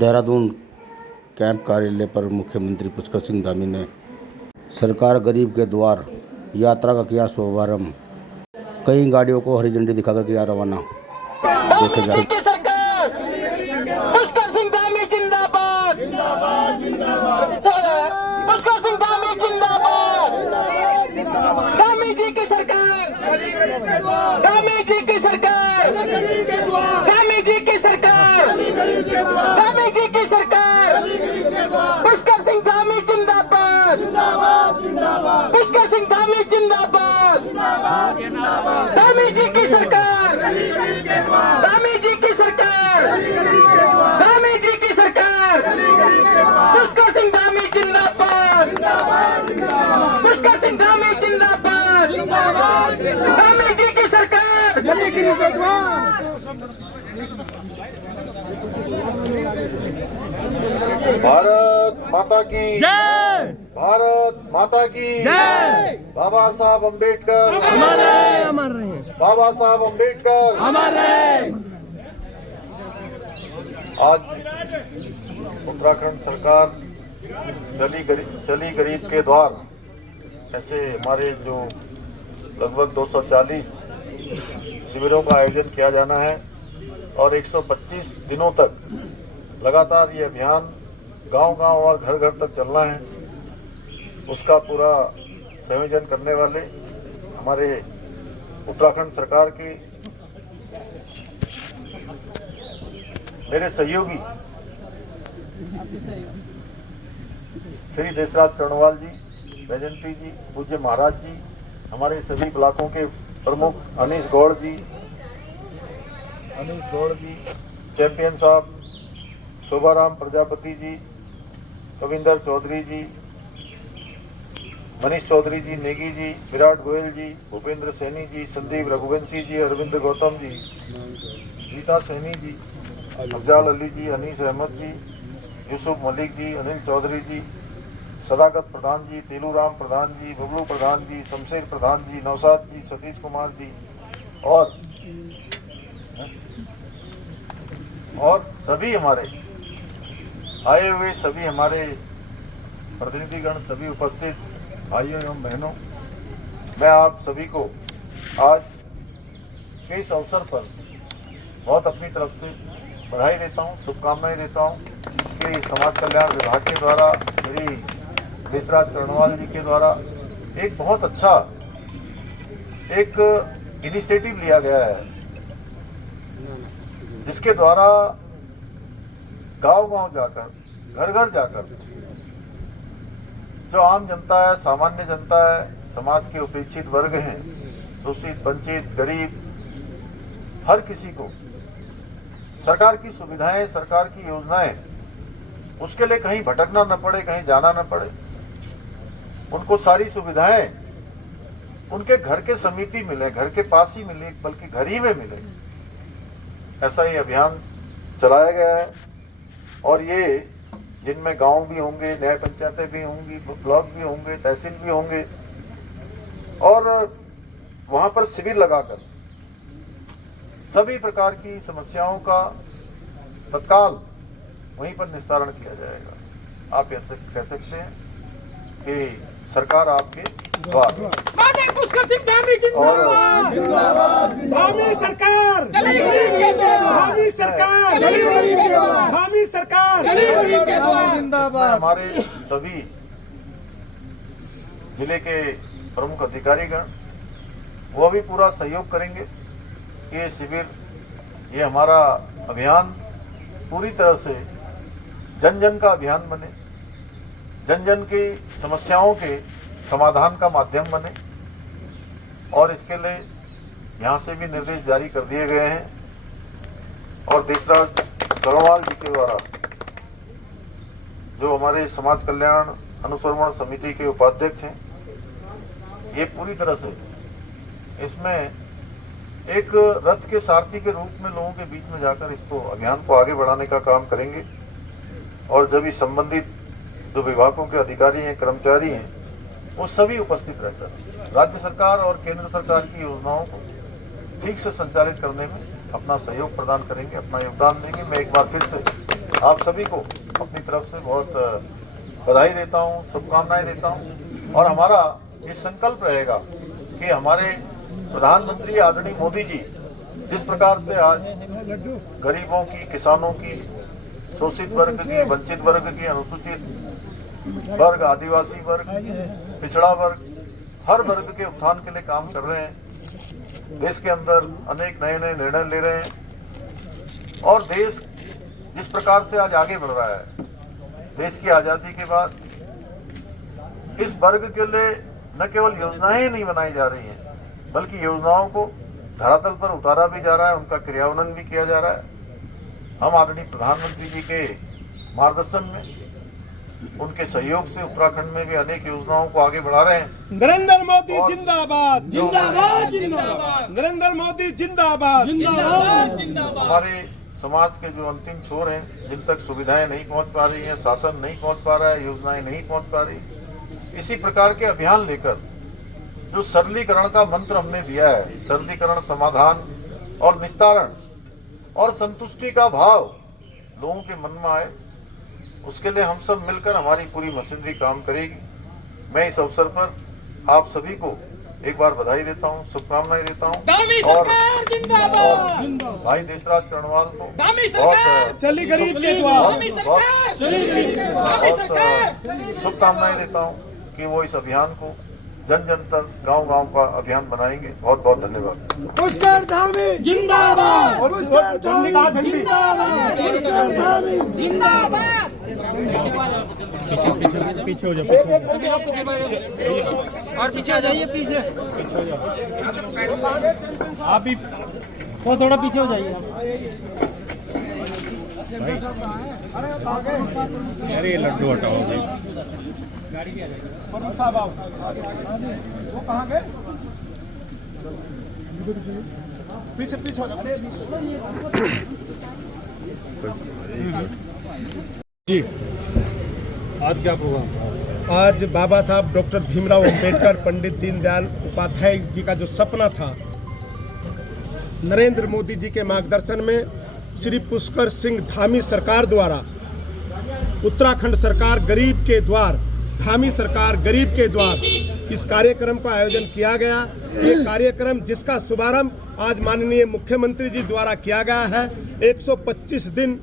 Dehradun camp कार्यालय पर मुख्यमंत्री पुष्कर सिंह धामी ने सरकार गरीब के द्वार यात्रा का किया शुभारंभ। कई गाड़ियों को हरी झंडी दिखाकर किया रवाना। देखे जा पुष्कर सिंह धामी जिंदाबाद, पुष्कर सिंह धामी जिंदाबाद, धामी जी की सरकार, धामी जी की सरकार, धामी जी की सरकार, धामी जी की सरकार, पुष्कर सिंह धामी जिंदाबाद, पुष्कर सिंह धामी जिंदाबाद, धामी जी की सरकार, धामी जी की सरकार, धामी जी की सरकार, पुष्कर सिंह धामी जिंदाबाद, पुष्कर सिंह धामी जिंदाबाद, धामी जी की सरकार। भारत माता की जय, भारत माता की जय। बाबा साहब अम्बेडकर अमर रहे, अमर रहे, बाबा साहब अम्बेडकर। अमर रहे। आज उत्तराखंड सरकार चली गरीब के द्वार ऐसे हमारे जो लगभग 240 शिविरों का आयोजन किया जाना है और 125 दिनों तक लगातार ये अभियान गांव-गांव और घर-घर तक चलना है। उसका पूरा संयोजन करने वाले हमारे उत्तराखंड सरकार के मेरे सहयोगी श्री देशराज कर्णवाल जी, बैजंती जी, पूज्य महाराज जी, हमारे सभी ब्लॉकों के प्रमुख अनीश गौड़ जी, चैंपियन साहब, शोभाराम प्रजापति जी, कविंदर चौधरी जी, मनीष चौधरी जी, नेगी जी, विराट गोयल जी, भूपेंद्र सैनी जी, संदीप रघुवंशी जी, अरविंद गौतम जी, गीता सैनी जी, अफजाल अली जी, अनीस अहमद जी, यूसुफ मलिक जी, अनिल चौधरी जी, सदाकत प्रधान जी, तेलूराम प्रधान जी, बबलू प्रधान जी, शमशेर प्रधान जी, नौशाद जी, सतीश कुमार जी और सभी हमारे आए हुए सभी हमारे प्रतिनिधिगण, सभी उपस्थित भाइयों एवं बहनों, मैं आप सभी को आज के इस अवसर पर बहुत अपनी तरफ से बधाई देता हूं, शुभकामनाएं देता हूं कि समाज कल्याण विभाग के द्वारा श्री देशराज कर्णवाल जी के द्वारा एक बहुत अच्छा एक इनिशिएटिव लिया गया है, जिसके द्वारा गांव-गांव जाकर, घर-घर जाकर जो आम जनता है, सामान्य जनता है, समाज के उपेक्षित वर्ग हैं, शोषित, वंचित, गरीब, हर किसी को सरकार की सुविधाएं, सरकार की योजनाएं, उसके लिए कहीं भटकना न पड़े, कहीं जाना न पड़े, उनको सारी सुविधाएं उनके घर के समीप ही मिले, घर के पास ही मिले, बल्कि घर ही में मिले, ऐसा ही अभियान चलाया गया है। और ये जिनमें गांव भी होंगे, न्याय पंचायतें भी होंगी, ब्लॉक भी होंगे, तहसील भी होंगे, और वहां पर शिविर लगाकर सभी प्रकार की समस्याओं का तत्काल वहीं पर निस्तारण किया जाएगा। आप ऐसे कह सकते हैं कि सरकार आपके द्वार। पुष्कर सिंह धामी जिंदाबाद, धामी सरकार, धामी सरकार, धामी सरकार जिंदाबाद। हमारे सभी जिले के प्रमुख अधिकारीगण वो भी पूरा सहयोग करेंगे। ये शिविर, ये हमारा अभियान पूरी तरह से जन जन का अभियान बने, जन जन की समस्याओं के समाधान का माध्यम बने, और इसके लिए यहाँ से भी निर्देश जारी कर दिए गए हैं। और देशराज कर्णवाल जी के द्वारा जो हमारे समाज कल्याण अनुश्रवण समिति के उपाध्यक्ष हैं, ये पूरी तरह से इसमें एक रथ के सारथी के रूप में लोगों के बीच में जाकर इसको अभियान को आगे बढ़ाने का काम करेंगे। और जब भी संबंधित जो विभागों के अधिकारी हैं, कर्मचारी हैं, वो सभी उपस्थित रहकर राज्य सरकार और केंद्र सरकार की योजनाओं को ठीक से संचालित करने में अपना सहयोग प्रदान करेंगे, अपना योगदान देंगे। मैं एक बार फिर से आप सभी को अपनी तरफ से बहुत बधाई देता हूँ, शुभकामनाएं देता हूँ। और हमारा ये संकल्प रहेगा कि हमारे प्रधानमंत्री आदरणीय मोदी जी जिस प्रकार से आज गरीबों की, किसानों की, शोषित वर्ग की, वंचित वर्ग की, अनुसूचित वर्ग, आदिवासी वर्ग, पिछड़ा वर्ग, हर वर्ग के उत्थान के लिए काम कर रहे हैं। देश के अंदर अनेक नए नए निर्णय ले रहे हैं और देश जिस प्रकार से आज आगे बढ़ रहा है, देश की आजादी के बाद इस वर्ग के लिए न केवल योजनाएं नहीं बनाई जा रही हैं, बल्कि योजनाओं को धरातल पर उतारा भी जा रहा है, उनका क्रियान्वयन भी किया जा रहा है। हम आदरणीय प्रधानमंत्री जी के मार्गदर्शन में, उनके सहयोग से उत्तराखंड में भी अनेक योजनाओं को आगे बढ़ा रहे हैं। नरेंद्र मोदी जिंदाबाद, जिंदाबाद जिंदाबाद, नरेंद्र मोदी जिंदाबाद, जिंदाबाद जिंदाबाद। हमारे समाज के जो अंतिम छोर हैं, जिन तक सुविधाएं नहीं पहुंच पा रही हैं, शासन नहीं पहुंच पा रहा है, योजनाएं नहीं पहुंच पा रही, इसी प्रकार के अभियान लेकर जो सरलीकरण का मंत्र हमने दिया है, सरलीकरण, समाधान और निस्तारण और संतुष्टि का भाव लोगों के मन में आए, उसके लिए हम सब मिलकर हमारी पूरी मशीनरी काम करेगी। मैं इस अवसर पर आप सभी को एक बार बधाई देता हूँ, शुभकामनाएं देता हूँ और भाई देशराज कर्णवाल को बहुत चली गरीब के द्वार, शुभकामनाएं देता हूँ कि वो इस अभियान को जन जन तक, गांव गांव का अभियान बनाएंगे। बहुत बहुत धन्यवाद। पुष्कर धामी जिंदाबाद, पुष्कर धामी जिंदाबाद, पुष्कर धामी जिंदाबाद। पीछे हो जाओ, और पीछे आ जाइए, पीछे आप भी थोड़ा पीछे हो जाइए। अरे लड्डू हटाओ भाई, साहब आओ। वो कहाँ गए? पीछे पीछे हो जाओ। जी, आज क्या प्रोग्राम? आज बाबा साहब डॉक्टर भीमराव अंबेडकर, पंडित दीनदयाल उपाध्याय जी का जो सपना था, नरेंद्र मोदी जी के मार्गदर्शन में श्री पुष्कर सिंह धामी सरकार द्वारा, उत्तराखंड सरकार गरीब के द्वार, धामी सरकार गरीब के द्वार, इस कार्यक्रम का आयोजन किया गया। ये कार्यक्रम जिसका शुभारंभ आज माननीय मुख्यमंत्री जी द्वारा किया गया है, 125 दिन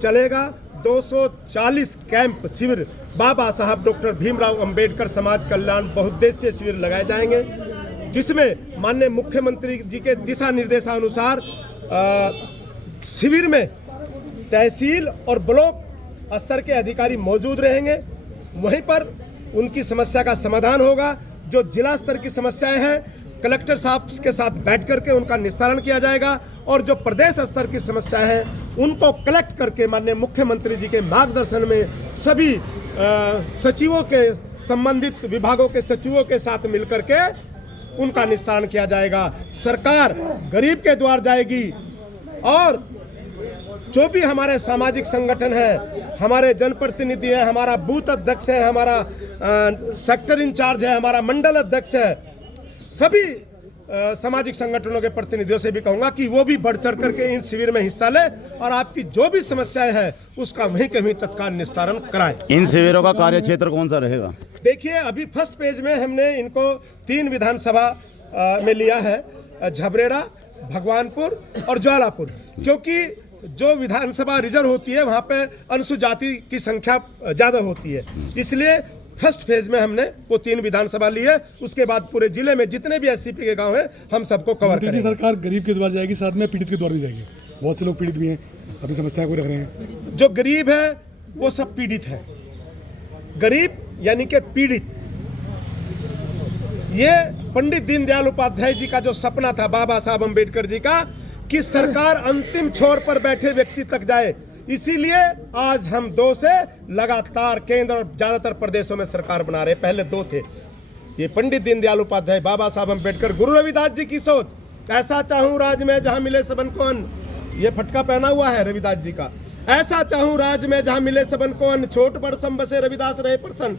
चलेगा। 240 कैंप शिविर, बाबा साहब डॉक्टर भीमराव अंबेडकर समाज कल्याण बहुउद्देशीय शिविर लगाए जाएंगे, जिसमें माननीय मुख्यमंत्री जी के दिशा निर्देशानुसार शिविर में तहसील और ब्लॉक स्तर के अधिकारी मौजूद रहेंगे। वहीं पर उनकी समस्या का समाधान होगा। जो जिला स्तर की समस्याएं हैं, कलेक्टर साहब के साथ बैठ करके उनका निस्तारण किया जाएगा और जो प्रदेश स्तर की समस्याएं हैं उनको कलेक्ट करके माननीय मुख्यमंत्री जी के मार्गदर्शन में सभी सचिवों के, संबंधित विभागों के सचिवों के साथ मिलकर के उनका निस्तारण किया जाएगा। सरकार गरीब के द्वार जाएगी और जो भी हमारे सामाजिक संगठन है, हमारे जनप्रतिनिधि है, हमारा बूथ अध्यक्ष है, हमारा सेक्टर इंचार्ज है, हमारा मंडल अध्यक्ष है, सभी सामाजिक संगठनों के प्रतिनिधियों से भी कहूंगा कि वो भी बढ़ चढ़ करके इन शिविर में हिस्सा ले और आपकी जो भी समस्याएं हैं उसका वहीं के वहीं तत्काल निस्तारण कराएं। इन शिविरों का कार्य क्षेत्र कौन सा रहेगा? देखिए, अभी फर्स्ट पेज में हमने इनको 3 विधानसभा में लिया है, झबरेड़ा, भगवानपुर और ज्वालापुर, क्योंकि जो विधानसभा रिजर्व होती है वहाँ पे अनुसूचित जाति की संख्या ज़्यादा होती है, इसलिए फर्स्ट फेज में हमने वो 3 विधानसभा ली है। उसके बाद पूरे जिले में जितने भी एससीपी के गांव हैं हम सबको कवर करेंगे। सरकार गरीब के द्वार जाएगी, साथ में पीड़ित के द्वार भी जाएगी। बहुत से लोग पीड़ित भी हैं, अभी समस्या को रख रहे हैं। जो गरीब है वो सब पीड़ित है, गरीब यानी कि पीड़ित। ये पंडित दीनदयाल उपाध्याय जी का जो सपना था, बाबा साहब अम्बेडकर जी का, कि सरकार अंतिम छोर पर बैठे व्यक्ति तक जाए, इसीलिए आज हम 2 से लगातार केंद्र और ज्यादातर प्रदेशों में सरकार बना रहे। पहले 2 थे, ये पंडित दीनदयाल उपाध्याय, बाबा साहब अम्बेडकर, गुरु रविदास जी की सोच, ऐसा चाहूं राज में जहां मिले सबन को अन्न, ये फटका पहना हुआ है रविदास जी का। ऐसा चाहूं राज में जहां मिले सबन को अन्न, छोट बड़ सम बसे रविदास रहे प्रसन्न।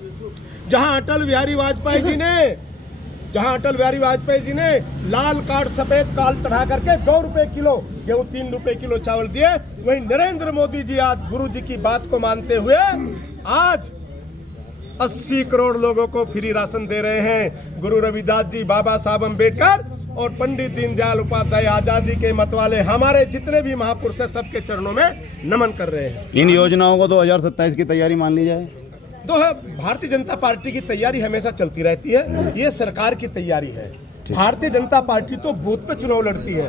जहां अटल बिहारी वाजपेयी जी ने जहां अटल बिहारी वाजपेयी जी ने लाल कार्ड सफेद कार्ड चढ़ा करके 2 रुपए किलो गेहूं 3 रुपए किलो चावल दिए, वहीं नरेंद्र मोदी जी आज गुरु जी की बात को मानते हुए आज 80 करोड़ लोगों को फ्री राशन दे रहे हैं। गुरु रविदास जी, बाबा साहब अम्बेडकर और पंडित दीनदयाल उपाध्याय आजादी के मतवाले हमारे जितने भी महापुरुष हैं सबके चरणों में नमन कर रहे हैं। इन योजनाओं को 2027 की तैयारी मान ली जाए। तो भारतीय जनता पार्टी की तैयारी हमेशा चलती रहती है, ये सरकार की तैयारी है। भारतीय जनता पार्टी तो बूथ पे चुनाव लड़ती है,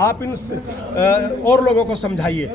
आप इन और लोगों को समझाइए।